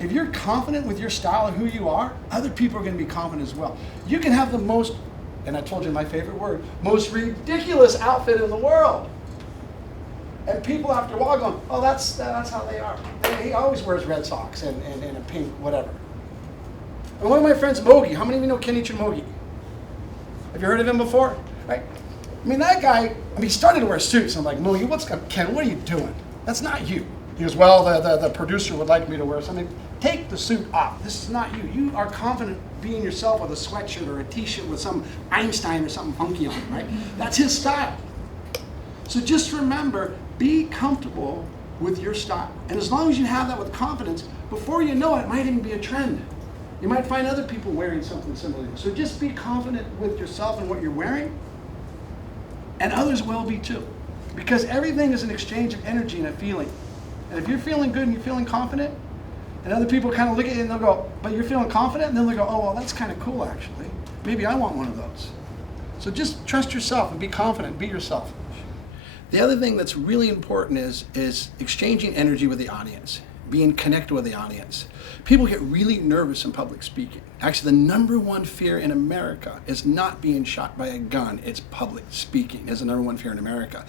If you're confident with your style and who you are, other people are going to be confident as well. You can have the most, and I told you my favorite word, most ridiculous outfit in the world. And people after a while going, oh, that's how they are. He always wears red socks and a pink whatever. And one of my friends, Mogi, how many of you know Kenichi Mogi? Have you heard of him before? Right? I mean, that guy, he started to wear suits. I'm like, Mogi, Ken, what are you doing? That's not you. He goes, well, the producer would like me to wear something. Take the suit off. This is not you. You are confident being yourself with a sweatshirt or a t-shirt with some Einstein or something funky on it, right? That's his style. So just remember, be comfortable with your style. And as long as you have that with confidence, before you know it, it might even be a trend. You might find other people wearing something similar. So just be confident with yourself and what you're wearing, and others will be too. Because everything is an exchange of energy and a feeling. And if you're feeling good and you're feeling confident, and other people kind of look at you and they'll go, but you're feeling confident? And then they'll go, oh, well, that's kind of cool actually. Maybe I want one of those. So just trust yourself and be confident, be yourself. The other thing that's really important is exchanging energy with the audience, being connected with the audience. People get really nervous in public speaking. Actually, the number one fear in America is not being shot by a gun. It's public speaking is the number one fear in America.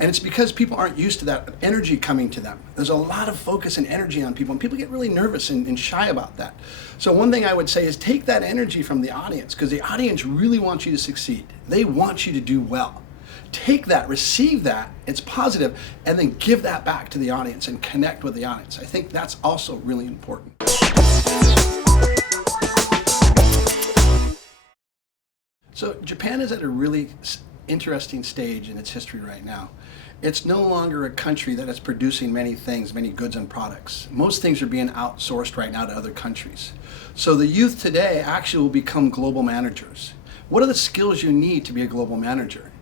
And it's because people aren't used to that energy coming to them. There's a lot of focus and energy on people, and people get really nervous and shy about that. So one thing I would say is take that energy from the audience, because the audience really wants you to succeed. They want you to do well. Take that, receive that, it's positive, and then give that back to the audience and connect with the audience. I think that's also really important. So Japan is at a really interesting stage in its history right now. It's no longer a country that is producing many things, many goods and products. Most things are being outsourced right now to other countries. So the youth today actually will become global managers. What are the skills you need to be a global manager?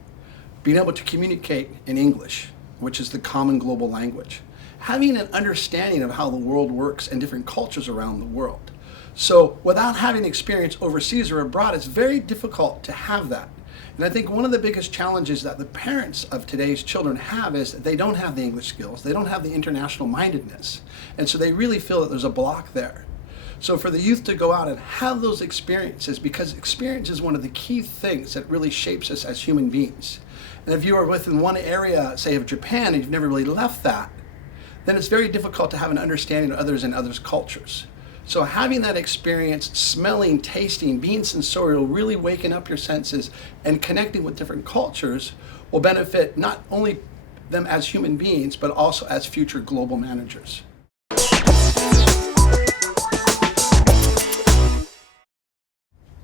Being able to communicate in English, which is the common global language. Having an understanding of how the world works and different cultures around the world. So without having experience overseas or abroad, it's very difficult to have that. And I think one of the biggest challenges that the parents of today's children have is that they don't have the English skills, they don't have the international mindedness. And so they really feel that there's a block there. So for the youth to go out and have those experiences, because experience is one of the key things that really shapes us as human beings. And if you are within one area, say of Japan, and you've never really left that, then it's very difficult to have an understanding of others and others' cultures. So having that experience, smelling, tasting, being sensorial, really waking up your senses and connecting with different cultures will benefit not only them as human beings, but also as future global managers.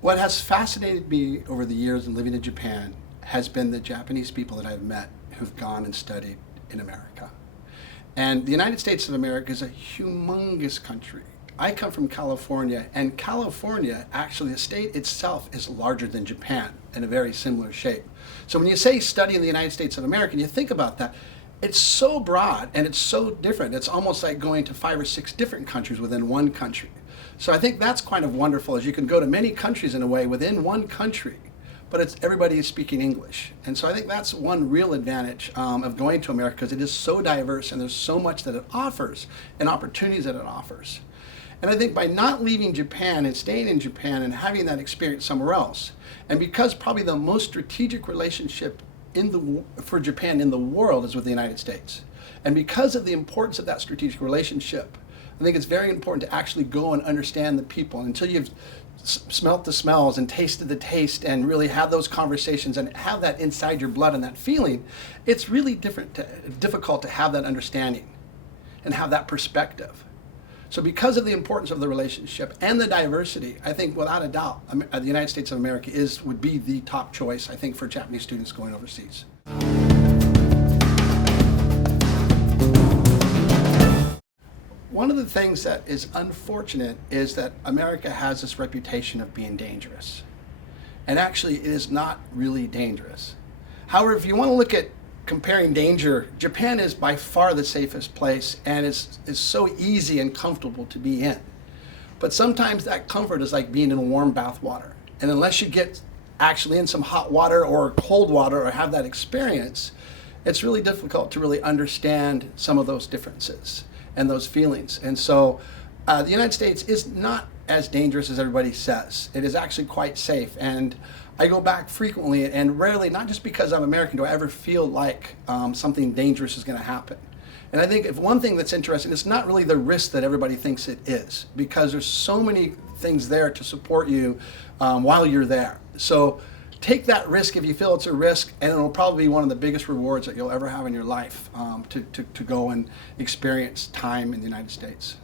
What has fascinated me over the years in living in Japan has been the Japanese people that I've met who've gone and studied in America. And the United States of America is a humongous country. I come from California, and California, actually the state itself is larger than Japan in a very similar shape. So when you say study in the United States of America, and you think about that, it's so broad and it's so different. It's almost like going to 5 or 6 different countries within one country. So I think that's kind of wonderful, as you can go to many countries in a way within one country, but everybody is speaking English. And so I think that's one real advantage of going to America, because it is so diverse and there's so much that it offers and opportunities that it offers. And I think by not leaving Japan and staying in Japan and having that experience somewhere else, and because probably the most strategic relationship for Japan in the world is with the United States, and because of the importance of that strategic relationship, I think it's very important to actually go and understand the people. Until you've smelt the smells and tasted the taste and really have those conversations and have that inside your blood and that feeling, it's really difficult to have that understanding and have that perspective. So because of the importance of the relationship and the diversity, I think without a doubt, the United States of America would be the top choice, I think, for Japanese students going overseas. One of the things that is unfortunate is that America has this reputation of being dangerous. And actually, it is not really dangerous. However, if you want to look at comparing danger, Japan is by far the safest place, and is so easy and comfortable to be in. But sometimes that comfort is like being in warm bath water. And unless you get actually in some hot water or cold water or have that experience, it's really difficult to really understand some of those differences and those feelings. And so The United States is not as dangerous as everybody says. It is actually quite safe. And I go back frequently and rarely, not just because I'm American, do I ever feel like something dangerous is going to happen. And I think if one thing that's interesting, it's not really the risk that everybody thinks it is, because there's so many things there to support you while you're there. So take that risk if you feel it's a risk, and it'll probably be one of the biggest rewards that you'll ever have in your life to go and experience time in the United States.